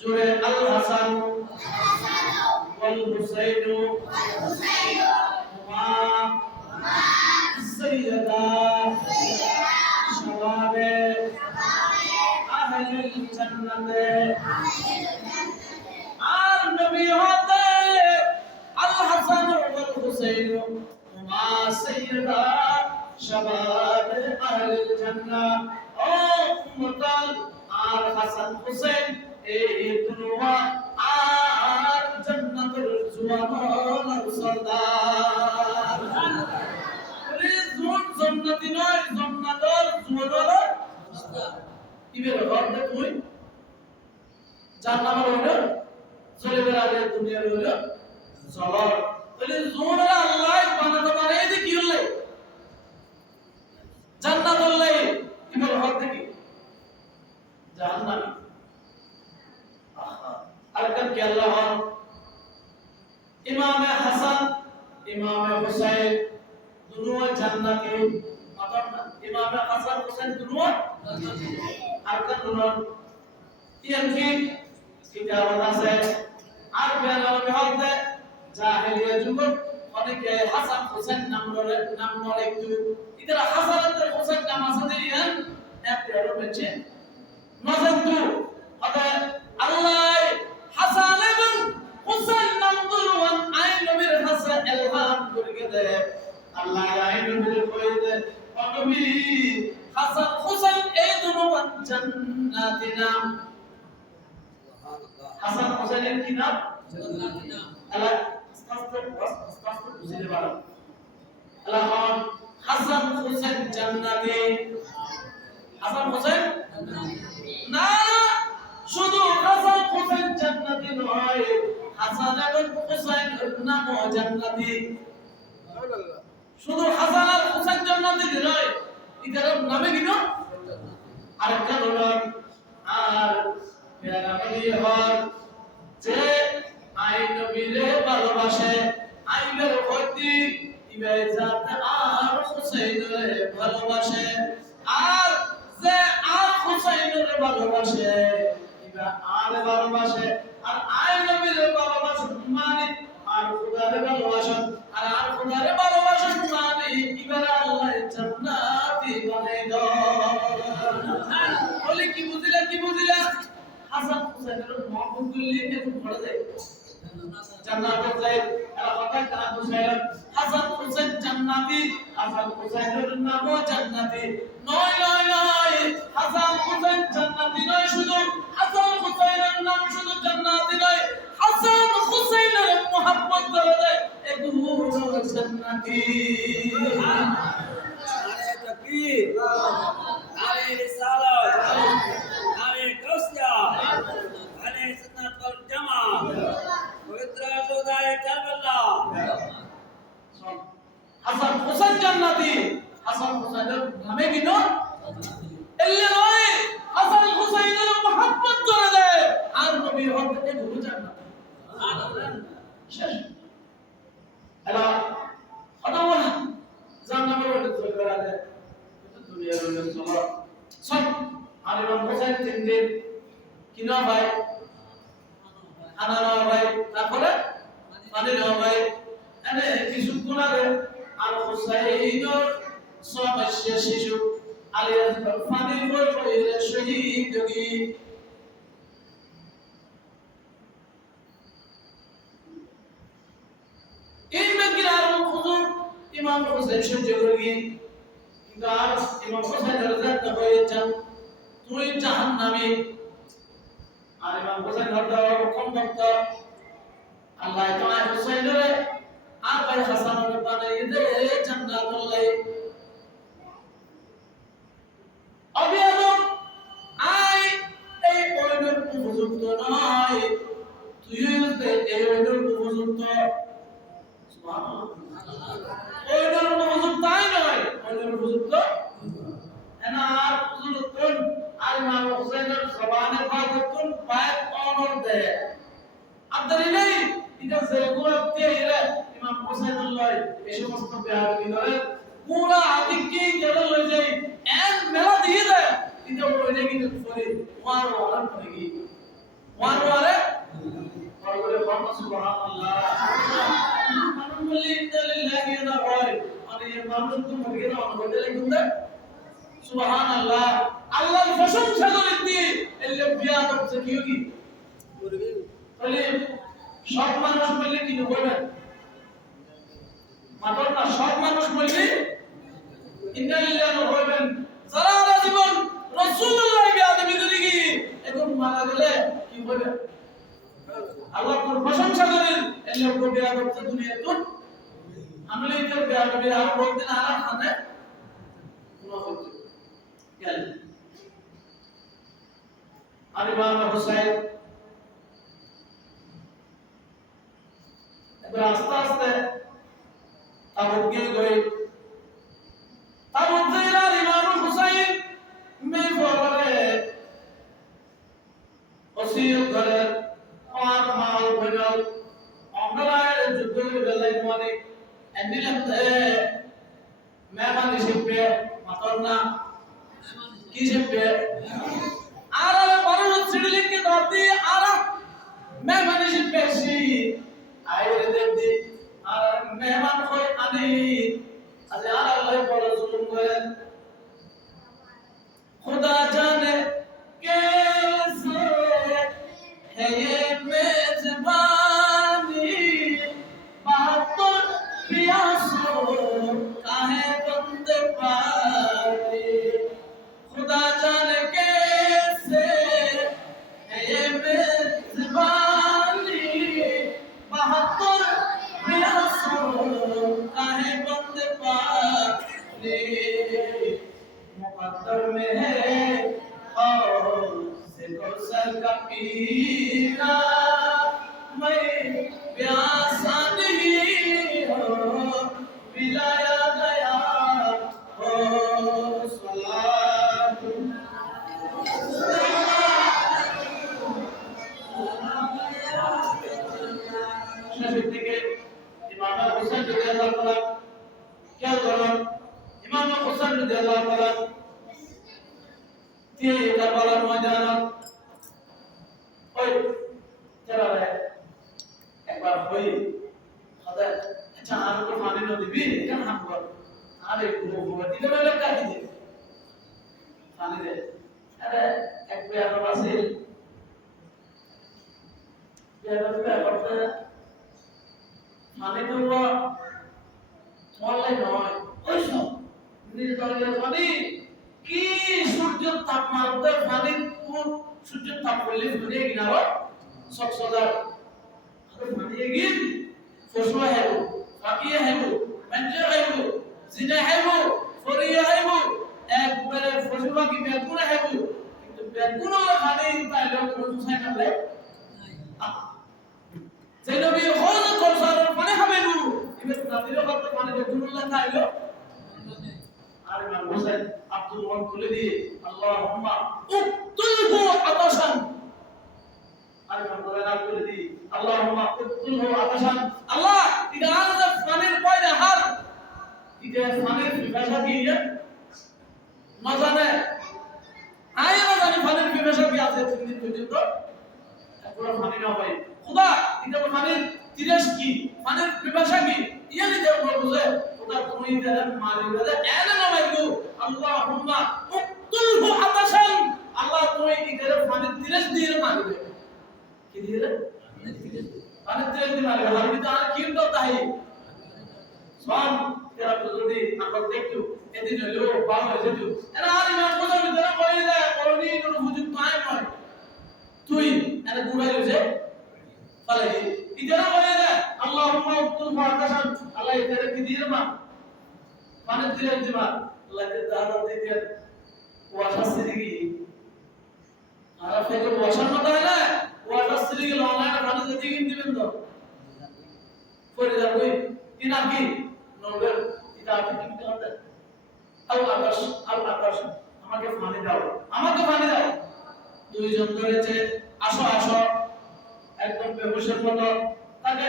জুরে আল হাসান ওয়াল হুসাইন মা সাইয়্যিদা শাবাবে আহলুল জান্নাতে আর নবী হতে আল হাসান ওয়াল হুসাইন মা সাইয়্যিদা শাবাবে আহলুল জান্নাহ ও উম্মতাল আর হাসান হুসাইন এই দুনিয়া আর জান্নাতের জওয়ান আর সরদার আরে জোন জান্নাতি নয় জান্নাতের জওয়ান ইবের ঘরতে তুই জান্নাত হইল চলে বেড়াবে দুনিয়ার হইল চলো তাহলে জোন আল্লাহ বানাতে পারে এই কি হলো জান্নাত হলো ইবের ঘরতে কি জাহান্নাম আরকান কে আল্লাহ ইমাম হাসান ইমাম হুসাইন দুনো জান্নাতি আবার ইমাম হাসান হুসাইন দুনো জান্নাতি আরকান দুনো ইয়ানকি কিতাব আছে আর বেলাল হতে জাহেলিয়া যুগ অনেকে হাসান হুসাইন নাম নলে একটু ইদার হাসান আর হুসাইন নাম আছে দিয়েন একটা আরো বেঁচে নজন্তু আদা আল্লাহ হাসান এবং হুসাইন নাম দুরওয়ান আই নবীর হাসান ইলহাম করে দে আল্লাহ আই নবীর কই দে নবী হাসান হুসাইন এই দুরওয়ান জান্নাতি নাম হাসান হুসাইনের কি নাম জান্নাতি নাম আল্লাহ আস্তে বুঝিয়ে পারো আল্লাহ হাসান হুসাইন জান্নাতি হাসান হুসাইন না শুধু হাসান হুসাইন জান্নাতি নয় হাসান এবং হুসাইনের নামও জান্নাতি শুধু হাসান আর হুসাইন জান্নাতি নয় এদের নামে কি না আরেকটা হলো আর প্যারা নবী হর যে আই নবীরে ভালোবাসে আইবের হইতি ইবে জাত আর হুসাইনরে ভালোবাসে আর যে আর হুসাইনরে ভালোবাসে কিংবা আলে ভালোবাসে আর আয় নবীর ভালোবাসা মানে আর খোদারে ভালোবাসেন আর খোদারে ভালোবাসেন মানে এবারে আল্লাহ জান্নাতি বানাই দাও বলে কি বুঝিলা হাসান হুসাইনের মহব্বত করলে এত পড়া যায় জান্নাতে যায় এরা কথা কানা বুঝাইলেন হাসান হুসাইন জান্নাতি হাসান হুসাইনের নামও জান্নাতি নয় হাসান হুসাইন জান্নাতি নয় শুধু হাসান হুসাইনের নাম শুধু জান্নাতি নয় হাসান হুসাইনের মহব্বত করে এগুলো জান্নাতি আরে তাকবীর আরে রিসালাত আরে গাউসিয়া আরে সুন্নাত ওয়াল জামাত পবিত্র শোদায়ে কারবালা হাসান হুসাইন জান্নাতি হাসান হুসাইনের নামে কিনো এলে নয় হাসান হুসাইনের মহব্বত করে দেয় আর নবীর হক থেকে ভুলে জান্নাতি শেষ এলা আদাওয়া জান্নাতের ওই চলবে আলে দুনিয়ার ওই চলো সব আর ইমাম হুসাইন তিনদিন কিনা ভাই খানা নেওয়া ভাই তারপরে পানি নেওয়া ভাই এনে কিছু গুণারে আর হুসাইনের সমস্যা শিশু আলিয়াস পানি বই বইরে শহীদ গি এই মেকিরার হুজুর ইমাম হুসাইন সহ্য করি কিন্তু আর ইমাম হুসাইন রাজাত হয়েছেন তুই জাহান্নামী আর ইমাম হুসাইন হওয়ার হুকুম করত আল্লাহ তাআলা হুসাইনের আর ভাই হাসানের বানাই দে জান্নাতুল লাই অবিয়াদম আই এই ওইদের উপযুক্ত নয় তুই হইতে এই ওইদের উপযুক্ত সুবহানাল্লাহ ওইদের উপযুক্ত তাই নয় ওইদের উপযুক্ত এনা আর উপযুক্ত আর ইমাম হুসাইনের জবানে পাকতুন পায় অনর দে আব্দুল ইলাই এটা যেগুলো তেরে ইমাম হুসাইনুল্লাহ এই সমস্ত বেহাবি করে পুরা আদিকে গেলে লই যাই এক মেলা দিয়ে দেয় এটা ওইটা কিন্তু করে ওয়ার করে কি ওয়ারে বলে সুবহানাল্লাহ মানুষ বলি ইন্নালিল্লাহি ওয়া হয় আর এই মানুষ তো মরে না বলে কিন্তু সুবহানাল্লাহ আল্লাহর প্রশংসা করে দিয়ে এলে বিয়াদব সে কি কি করবে বলে সব মানুষ বললে কি বলবেন মাত্র না সব মানুষ বললে ইন্নালিল্লাহি ওয়া হইবেন সারা জীবন রাসূলুল্লাহ বিয়াদবি করে কি এখন মারা গেলে কি হবে আল্লাহর প্রশংসা করেন এলে ওকে বিয়াদব সে দুনিয়া তো আমলে ইতর বিয়াদবি আর বলতে না আর খানে কোনো হচ্ছে গেল আর ইমাম হুসাইন এবার আস্তে আস্তে তাবুত গিয়ে গই তাবুত গিয়ে আর ইমাম হুসাইন মে ফরে ওসিয়ত করে আর মাল বইল অঙ্গলায় যুদ্ধের বেলায় মানে এন্ডিলাম মেহমান হিসেবে মাতর না কি হিসেবে আর বড় সিডলিকে দাদি আর মেহমান হিসেবে বেশি আইরে দেবদি আর মেহমান কই আনি আজ আর আল্লাহ বড় জুলুম করেন खुदा जाने कैसे है ये मेजबानी बातों प्यासों काहे बंदे पानी खुदा जाने कैसे है ये मेजबानी बातों प्यासों काहे बंदे पानी मुकद्दर में है और से कौसर का पीना मैं प्यासा नहीं हो पिलाया गया हो सलाम शहीद के इमाम हुसैन रज़ियल्लाहु ताला क्या करो इमाम हुसैन रज़ियल्लाहु ताला তে কারবালার ময়দানে বেয়াদব আছে বেয়াদব করতে মানে তো অনলাইন নয় ওই সব নির্দলীয় পানি কি সূর্যের তাপমাত্রা পানি কোন সূর্যের তাপ পড়লে ফুলে গিনারো সকসদার পানি গিন ফসলা হেবো ফাকিয়া হেবো মঞ্জা হেবো জিনা হেবো ফরিয়া হেবো একবারে ফসলা কি বেগুনা হেবো কিন্তু বেগুনা পানি তাইলে কোন সুসাই না সেই নবী হজ কলসারের পানি খাবেনু এবার তাদেরও কত পানি বেগুনা খাইলো আর ইমাম হোসেন আব্দুল ওয়াহাব তুলে দিয়ে আল্লাহুম্মা উক্তুলহু আতাশান আর ইমাম মোলানা তুলে দিয়ে আল্লাহুম্মা উক্তুলহু আতাশান আল্লাহ এটা আলাদা পানির পয়দা হার এটা পানির পিপাসা কি মাজানে আয় মাজানে পানির পিপাসা কি আছে 3 দিন পর্যন্ত পুরো পানি না হয় খোদা এটা পানির তিরাস কি পানির পিপাসা কি ইয়া নিতে বুঝে খোদা তুমি এর মারি বলে এনে না মাইগু আল্লাহুম্মা উক্তুলহু আতাশান আল্লাহ তুমি এর পানির তিরাস দিয়ে মারবে কি দিয়ে পানির তিরাস দিয়ে মারবে হারবি তো আর কি তো তাই সব এরা তো যদি আমরা দেখতো এদিন হলো ভালো হয়ে যেত এরা আর ইমান বোঝার ভিতরে কই যায় করনি কোনো হুজুর পায় নয় তুই এর গুড়াই হইছে তাহলে ইজারা হয়ে যায় আল্লাহুম্মা উক্তুলহু আতাশান আল্লাহ এর কি দিয়ে মা পানি দিয়ে দিবা আল্লাহ এর দাদা দিয়ে ওয়াশা সিরিগি আর ফেলে ওয়াশার মত হয় না ওয়াশা সিরিগি লঙ্গাটা পানি দিয়ে দিবেন তো পরে যাবে কি নাম কি নোবেল এটা আপনি কি করতে আকাশ আমাকে পানি দাও দুইজন ধরেছে আসো আসো একদম বেহুশের মতো তাকে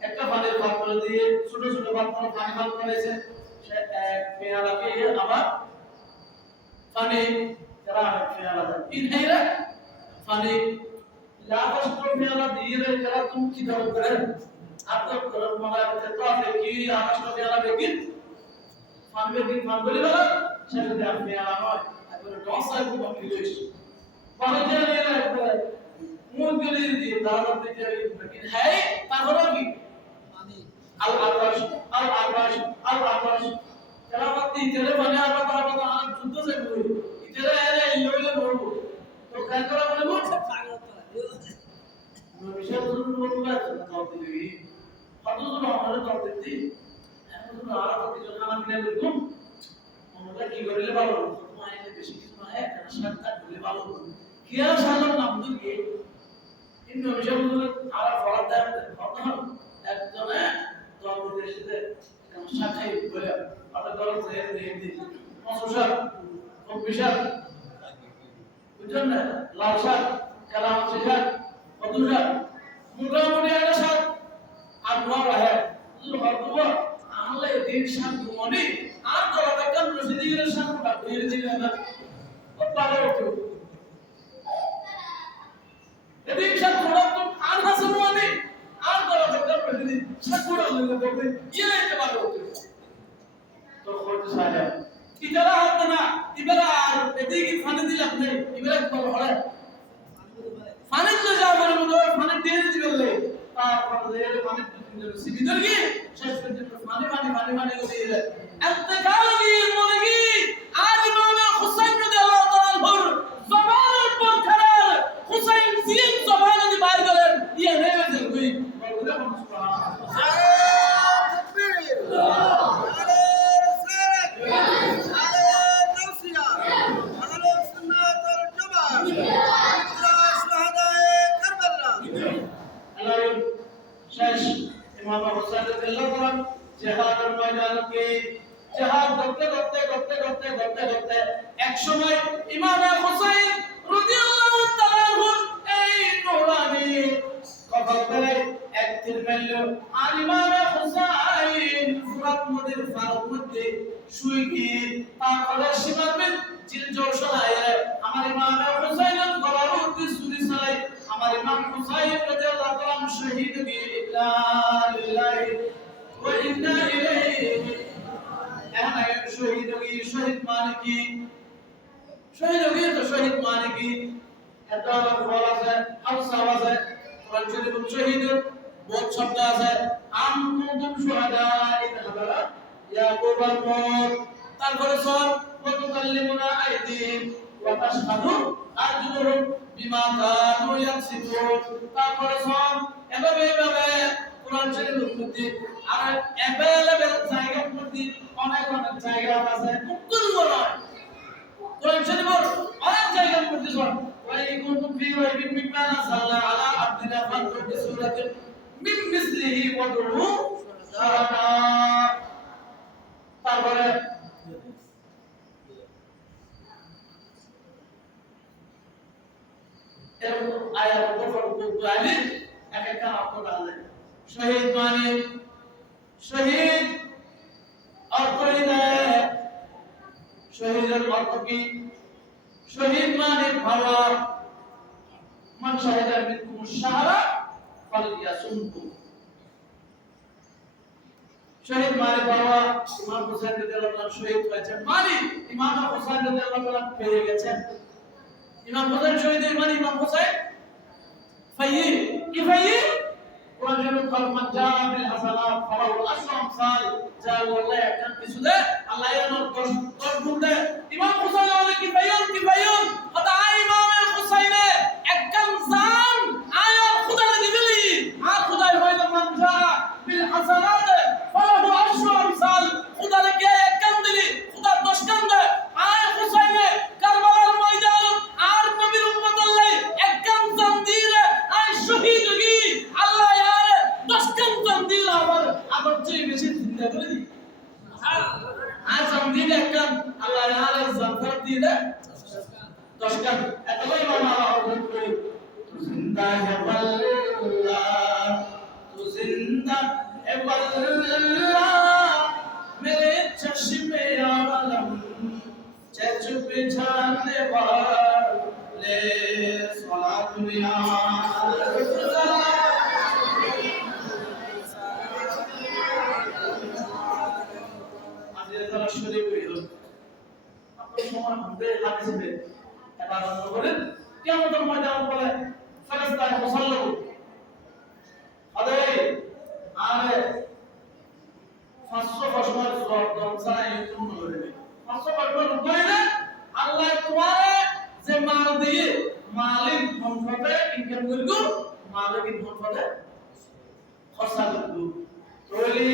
একটা পানির পাত্র দিয়ে ছোট ছোট পাত্র পানি পান করেছে সে এক পেয়ালাকে আবার পানি যারা পেয়ালা ইনহেরা পানি লাগাস করে পেয়ালা দিয়ে রে যারা তুমি কি দাও করে আপনার করম মাগাতে তো আপনি কি আকাশ তো পেয়ালা বেকিন পানি বেকিন পান বলি বলা সেটা দিয়ে আপনি পেয়ালা হয় তারপরে দশাই খুব আপনি লইছি পানি দিয়ে রে মুখ গলি দিয়ে দাদা দিতে বেকিন হ্যাঁ তারপরে কি আল আকাশ যারা আপনি তেলে পানি আবার তারপরে আর যুদ্ধ সে কই ইতেরে এরে ইলোইলে বলবো তো কাজ করা বলবো বিশেষ জরুরি বলবো না তাও দিবি কতজন আমাদের তাও দিতি এখন তো আর কত কিছু খানা মিলে দেখুন আমরা কি করিলে ভালো তোমায় বেশি কিছু না একটা সাতটা দিলে ভালো কি আর সাধারণ নাম দিকে কিন্তু বিশেষ জরুরি আর ফল দেয় কত একজনে দলবদের সাথে শাখাই বলে আমরা দল থেকে দিয়ে দিই মশার খুব বিশাল বুঝছেন না লাল শাক কালাম শাক কদু শাক মোটামুটি একটা শাক আর নোয়া রাহে হরতুবা আমলে দিন শাক মনে আর দলটা কেন রসি দিয়ে শাক দিয়ে দিলে না পাগল হতো এদিন শাক থোড়া তো আর হাসে মনে আর দলটা কেন রসি দিয়ে শাক পুরো হয়ে যাবে ইয়ে এতে পাগল হতো তো হতে সাজা ইতারা হতো না ইবারা আর এদিকে ফানে দিলাম নেই ইবারা কি বলে হড়ে ফানে তো যাও মানে মনে ফানে দিয়ে দিলে তারপর এর ফানে সিবিদর কি শেষ পর্যন্ত ফানে করে এতকালি বলগি আর ইমাম হুসাইন রাদিয়াল্লাহু তাআলা আনহু জবানের পর খারাপ হুসাইন জিন জবান দি বাইর করেন ইয়ে নেবে কই বললে সুবহানাল্লাহ इमाम हुसैन रज़ियल्लाहु अन्हु जिहाদের ময়দানে জিহাদ করতে এক সময় ইমাম হুসাইন রাদিয়াল্লাহু তাআলা আনহু এই নূরানি কবরে এক তীর মারল আর ইমাম হুসাইন ফুরাত নদীর ফারুক মধ্যে শুয়ে গিয়ে তারপরে সীমাবেন জিল জোর শোনায় আমার ইমাম হুসাইনের গলার মধ্যে ছুরি চালায় আমার ইমাম হুসাইন রাদিয়াল্লাহু তাআলা শহীদ গিয়ে ইন্না লিল্লাহি ওয়া ইন্না ইলাইহি শহীদ মানে কি তো শহীদ মানে কি এটা ফল আছে হাউসা আছে কোরআন শরীফ শহীদের বহুত শব্দ আছে আম কুনতুম শুহাদা ইদা হাদারা ইয়াকুবাল মউত তারপরে সব ওয়াতুকাল্লিমুনা আইদিহিম ওয়া তাশহাদু আরজুলুহুম বিমা কানু ইয়াকসিবুন তারপরে সব এভাবে কোরআন শরীফের মধ্যে আর অ্যাভেলেবল জায়গার মধ্যে অনেক অনেক জায়গা আছে মুকুল নয় কোরআন শরীফের অনেক জায়গার মধ্যে সব ওয়াই কুনতুম ফি রাইবিন মিম্মা নাযালনা আলা আবদিনা ফাতু বিসূরাতিন মিন মিসলিহি ওয়াদউ শুহাদা তারপরে এরকম আয়াত উপর কোরআনে এক একটা অর্থ আছে শহীদ মানে শহীদ অর্থ শহীদের অর্থ কি শহীদ মানে ভাবা মান শাহিদা মিনকুম শাহরা ফালইয়াসুমহু শহীদ মানে বাবা ইমাম হোসেন রাদিয়াল্লাহু আনহু শহীদ হয়েছেন মানে ইমাম হোসেন রাদিয়াল্লাহু আনহু পেয়ে গেছেন ইমাম হোসেন শহীদ মানে ইমাম হোসেন ফাইয়ি কি ফাইয়ি কোরআন শরীফ খালমান জা বিল হাসানাত ফালাহু আশরু আমসাল যা আল্লাহ একজন কিছু দে আল্লাহ এর 10 গুণ দে ইমাম হোসেন বলে কি ফাইয়ুন হতা ইমাম হোসেনে একজন জান আয়া খোদা দিবলি আর খোদাই হইল মান জা বিল হাসানাত ফালাহু আশরু আমসাল খোদা কে একজন দিলি খোদা 10 কান দে আয়া হোসেনে কারবালার ময়দান আর নবীর উম্মত আল্লাহ একজন জান দিলে আয় শহীদ হই আল্লাহ यार 10 কান জান দিল আবার চেয়ে বেশি চিন্তা করে দি আর জান দিলে একজন আল্লাহ यार জাফর দিলে 10 কান এতই মানা হল করি জিন্দা হে আল্লাহ তু জিন্দা হে আল্লাহ मेरे चश्मे आलम चुप जाने वाले सला दुनिया आज ये तरह शरीफ हुई हो अपने समान हमदे हादिस में এবার আমরা বলেন কিয়ামতের ময়দানে বলে ফেরেশতায় মুসাল্লাম আরে আরে 500 বছর জবাব ছাড়াই তুমি বলবে 500 বছর কইলে আল্লাহ তোমারে যে মাল দিয়ে মালিক মনফতে ইনকাম করব মালিক মনফতে খরচা করব রইলি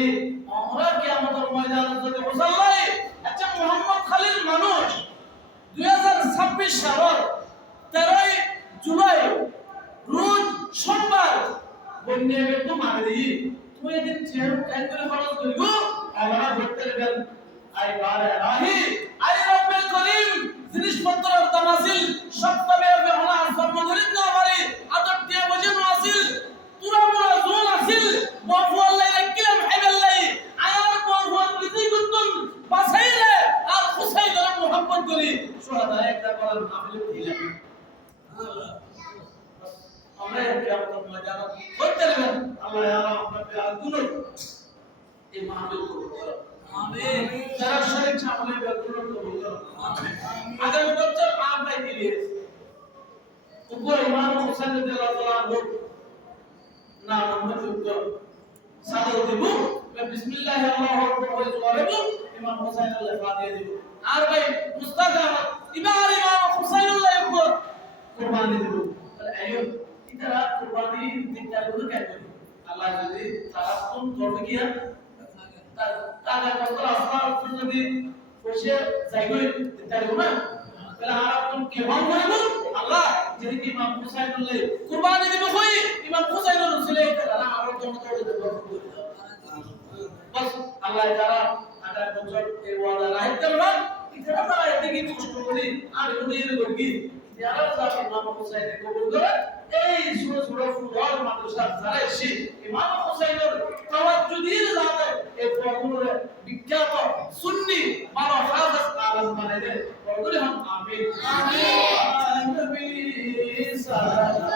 আমরা কিয়ামতের ময়দানে যদি মুসাল্লাই আচ্ছা মোহাম্মদ খালিল মানুষ 2026 সালের 13 জুলাই রোজ সোমবার বন্যে তো মারে দিই তুই এদিন চেয়ার কাজ করে খরচ করিব আমরা ধরতে গেল আই বারে রাহি আই রব্বুল করিম জিনিসপত্রের দাম আছিল সপ্তাহে বেহনা জন্মদিন না পারি আদর দিয়ে বজেন আছিল তুরা মুরা জোল আছিল বফু আল্লাহ কিলাম হাইবাল্লাই আয়ার বফু বিতি কুতুন বাসাইলে আর হুসাইনের মোহাম্মদ করি সুহাদা একটা করার মাহফিল দিলেন আমরা কিয়ামতের ময়দানে করতে লাগবেন আল্লাহ ইয়ারা আপনাকে আগুন এই মাহফিল কবুল করুন আমিন যারা শরীক সামনে বেগুন কবুল করুন আমিন আগামী বছর আমরা দিলে উপর ইমাম হোসেন রাদিয়াল্লাহু আনহু নাম আমরা যুক্ত সাদর দেব বিসমিল্লাহির রহমানির রহিম করব ইমাম হোসেন আল্লাহ ফাতিহা দেব আর ভাই মুস্তাজা ইমাম হোসেন আল্লাহ কুরবানি দেব আইয়ুব इधर कुर्बानी दिखता है तो क्या करें अल्लाह जल्दी ताराकुन तोड़ किया ताजा बस्तर आसमान जल्दी खुशे जाएगा दिखता है ना पहले हाराकुन के भाव करें अल्लाह जल्दी की इमाम हुसैन ले कुर्बानी दी कोई इमाम हुसैन रसूले अल्लाह हमारे दोनों तोड़ दे बस अल्लाह तारा ada bocor वाला राहत करना इधर ना ये की कुछ बोली आगे बोली ये बोली यार साहब इमाम हुसैन को बोल दो এই ছোট ছোট ফুটবল মাদ্রাসা যারা এসে ইমাম হোসেনের তাওয়াজ্জুদের জাতে এই ফর্মুলা বিখ্যাত সুন্নি মানো হাফেজ আলম বানাইলে বলুন আমিন আমিন নবী সাল্লাল্লাহু